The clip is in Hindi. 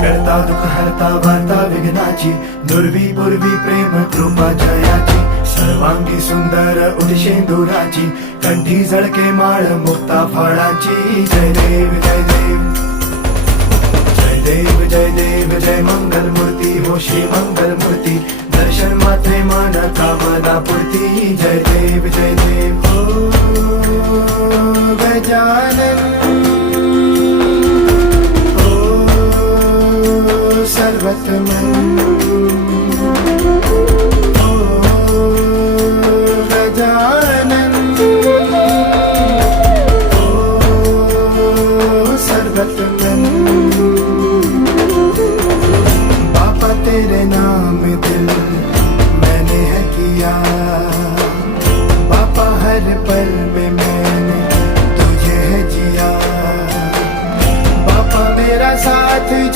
करता दुःख हरता वार्ता विघ्नाची, दुर्वी पूर्वी प्रेम कृपा जयाची, सर्वांगी सुंदर उदिशेंदुराची, कंठी झळके माळ मुक्ता फळाची. जय देव जय देव जय देव जय देव जय मंगल मूर्ती हो श्री मंगल मूर्ती, दर्शन मात्रे मन कामना पूर्ती. जय देव जय देव ओ गजानन ओ सर्वतमन.